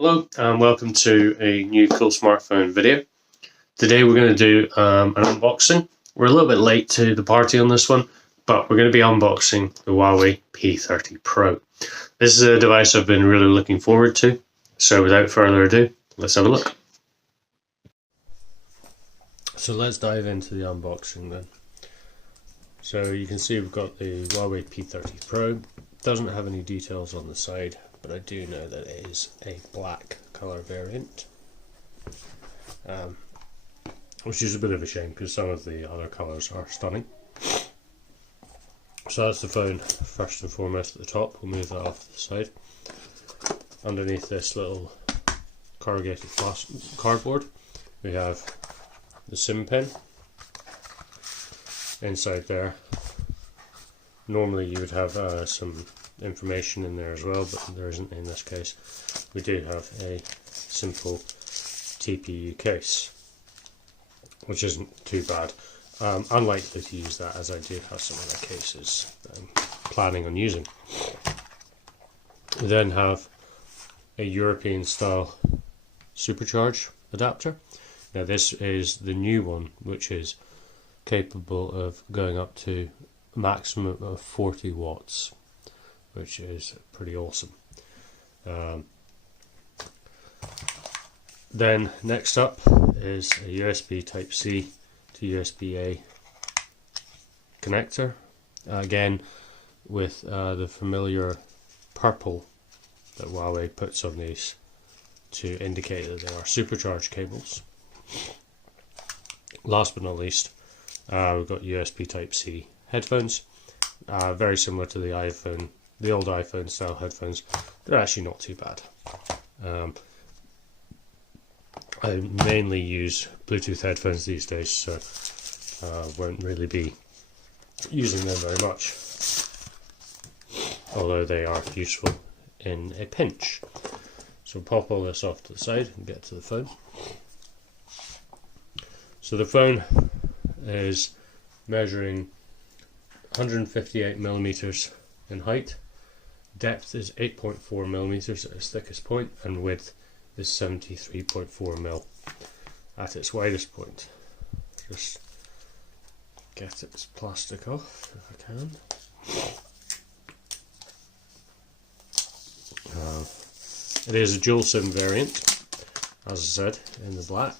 Hello and welcome to a new Coolsmartphone video. Today we're going to do an unboxing. We're a little bit late to the party on this one, but we're going to be unboxing the Huawei P30 Pro. This is a device I've been really looking forward to, so without further ado, let's have a look. So let's dive into the unboxing then. So you can see we've got the Huawei P30 Pro. It doesn't have any details on the side, but I do know that it is a black colour variant, which is a bit of a shame because some of the other colours are stunning. So that's the phone first and foremost at the top. We'll move that off to the side. Underneath this little corrugated cardboard we have the SIM pen. Inside there, normally you would have some information in there as well, but there isn't in this case. We do have a simple TPU case, which isn't too bad. Unlikely to use that, as I do have some other cases that I'm planning on using. We then have a European style supercharge adapter. Now this is the new one, which is capable of going up to a maximum of 40 watts, which is pretty awesome. Then next up is a USB Type-C to USB-A connector, again with the familiar purple that Huawei puts on these to indicate that they are supercharged cables. Last but not least, we've got USB Type-C headphones, very similar to the old iPhone style headphones. They're actually not too bad. I mainly use Bluetooth headphones these days, so won't really be using them very much, although they are useful in a pinch. So pop all this off to the side and get to the phone. So the phone is measuring 158 millimeters in height, depth is 8.4 millimeters at its thickest point, and width is 73.4 mil at its widest point. Just get its plastic off if I can. It is a dual SIM variant, as I said, in the black.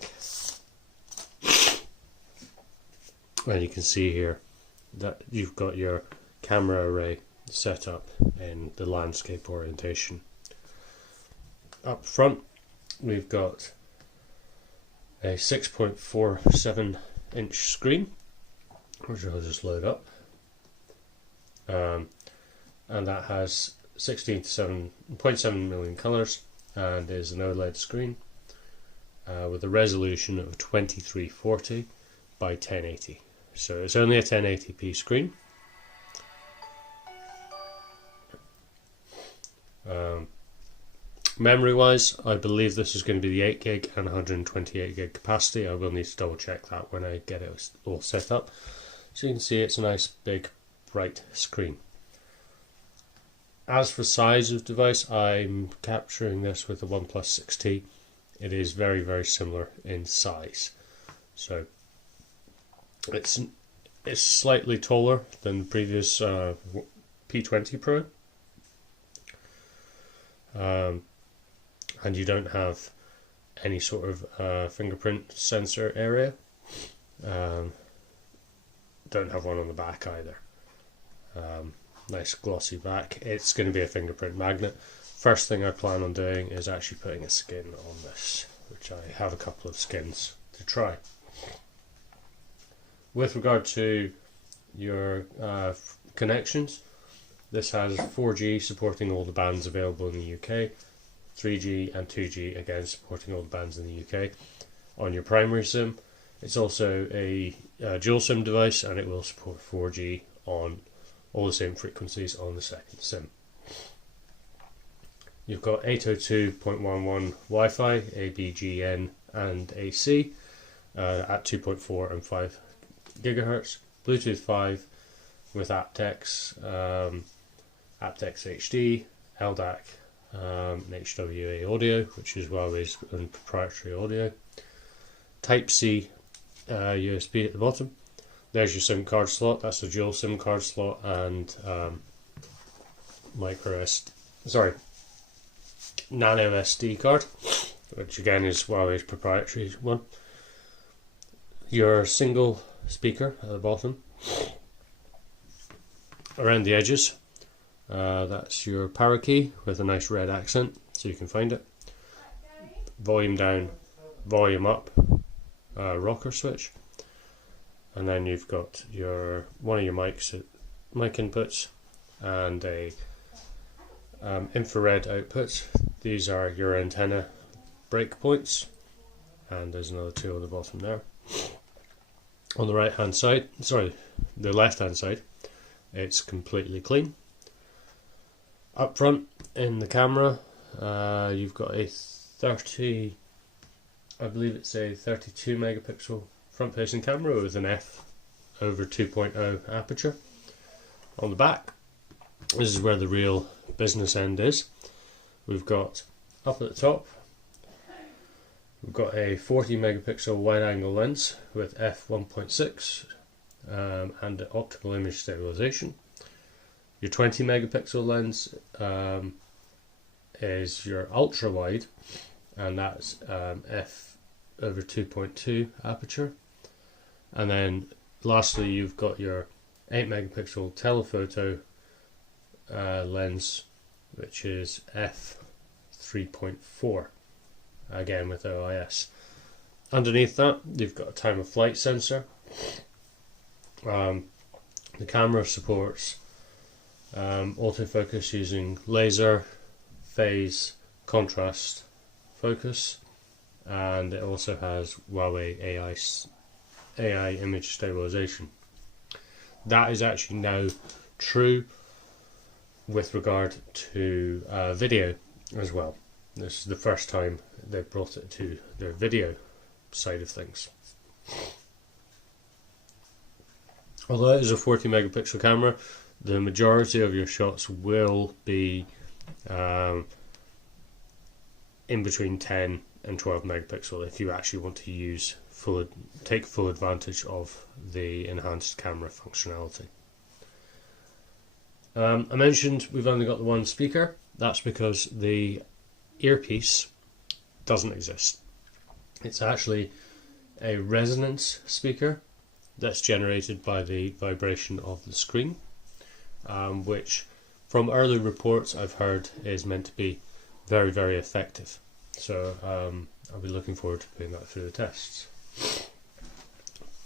And you can see here that you've got your camera array set up in the landscape orientation. Up front we've got a 6.47 inch screen, which I'll just load up, and that has 16 to 7.7 million colours and is an OLED screen with a resolution of 2340 by 1080. So it's only a 1080p screen. Memory wise, I believe this is going to be the 8 gig and 128 gig capacity. I will need to double check that when I get it all set up. So you can see it's a nice big bright screen. As for size of device, I'm capturing this with the OnePlus 6T. It is very, very similar in size. So it's slightly taller than the previous P20 Pro, and you don't have any sort of fingerprint sensor area. Don't have one on the back either. Nice glossy back. It's going to be a fingerprint magnet. First thing I plan on doing is actually putting a skin on this, which I have a couple of skins to try. With regard to your connections, this has 4G supporting all the bands available in the UK, 3G and 2G again supporting all the bands in the UK on your primary SIM. It's also a dual SIM device, and it will support 4G on all the same frequencies on the second SIM. You've got 802.11 Wi-Fi, ABGN and AC at 2.4 and 5 gigahertz, Bluetooth 5 with aptX, aptX HD, LDAC, HWA audio, which is Huawei's own proprietary audio. Type-C USB at the bottom. There's your SIM card slot. That's a dual SIM card slot and nano SD card, which again is Huawei's proprietary one. Your single speaker at the bottom. Around the edges, that's your power key with a nice red accent so you can find it. Volume down, volume up, rocker switch. And then you've got one of your mic inputs and a infrared output. These are your antenna break points, and there's another two on the bottom there. On the left hand side, it's completely clean. Up front in the camera, you've got a 32 megapixel front facing camera with an f/2.0 aperture. On the back, this is where the real business end is. We've got up at the top, we've got a 40 megapixel wide angle lens with f1.6 and optical image stabilization. Your 20 megapixel lens is your ultra wide, and that's f/2.2 aperture. And then lastly, you've got your 8 megapixel telephoto lens, which is f3.4, again with OIS. Underneath that, you've got a time of flight sensor. The camera supports autofocus using laser, phase, contrast, focus, and it also has Huawei AI image stabilization. That is actually now true with regard to video as well. This is the first time they've brought it to their video side of things. Although it is a 40 megapixel camera, the majority of your shots will be in between 10 and 12 megapixel if you actually want to take full advantage of the enhanced camera functionality. I mentioned we've only got the one speaker. That's because the earpiece doesn't exist. It's actually a resonance speaker that's generated by the vibration of the screen, which from early reports I've heard is meant to be very, very effective. So I'll be looking forward to putting that through the tests.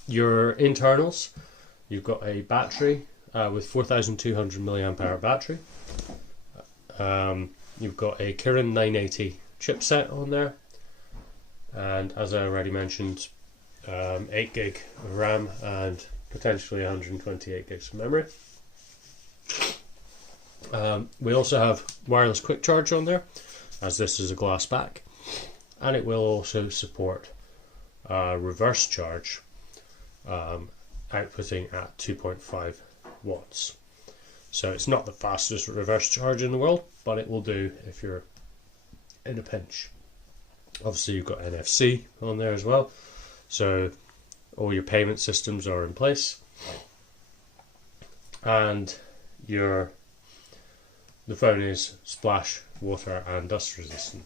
Your internals, you've got a battery with 4,200 milliamp hour battery. You've got a Kirin 980 chipset on there, and as I already mentioned, 8 gig of RAM and potentially 128 gigs of memory. We also have wireless quick charge on there, as this is a glass back, and it will also support reverse charge, outputting at 2.5 watts. So it's not the fastest reverse charge in the world, but it will do if you're in a pinch. Obviously you've got NFC on there as well, so all your payment systems are in place, and the phone is splash, water and dust resistant.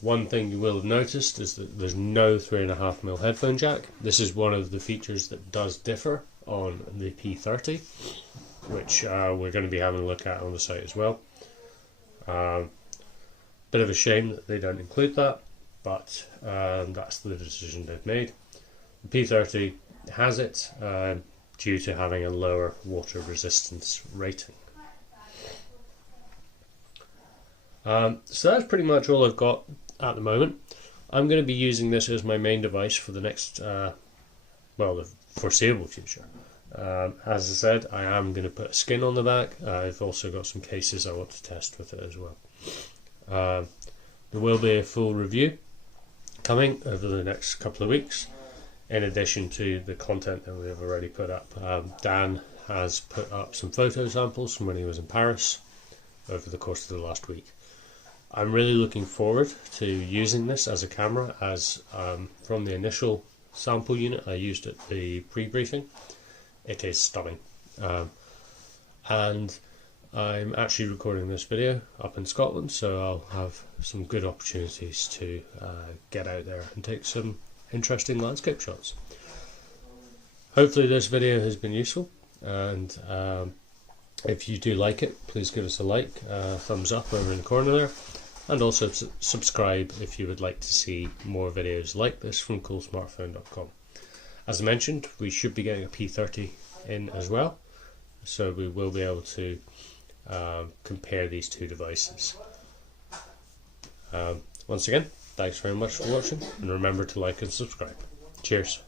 One thing you will have noticed is that there's no 3.5mm headphone jack. This is one of the features that does differ on the P30, which we're going to be having a look at on the site as well. Bit of a shame that they don't include that, but that's the decision they've made. The P30 has it due to having a lower water resistance rating. So that's pretty much all I've got at the moment. I'm going to be using this as my main device for the next, the foreseeable future. As I said, I am going to put a skin on the back. I've also got some cases I want to test with it as well. There will be a full review coming over the next couple of weeks, in addition to the content that we have already put up. Dan has put up some photo samples from when he was in Paris over the course of the last week. I'm really looking forward to using this as a camera, as from the initial sample unit I used at the pre-briefing, it is stunning. And I'm actually recording this video up in Scotland, so I'll have some good opportunities to get out there and take some interesting landscape shots. Hopefully this video has been useful, and if you do like it, please give us a like, thumbs up over in the corner there, and also subscribe if you would like to see more videos like this from Coolsmartphone.com. As I mentioned, we should be getting a P30 in as well, so we will be able to compare these two devices. Once again, thanks very much for watching, and remember to like and subscribe. Cheers.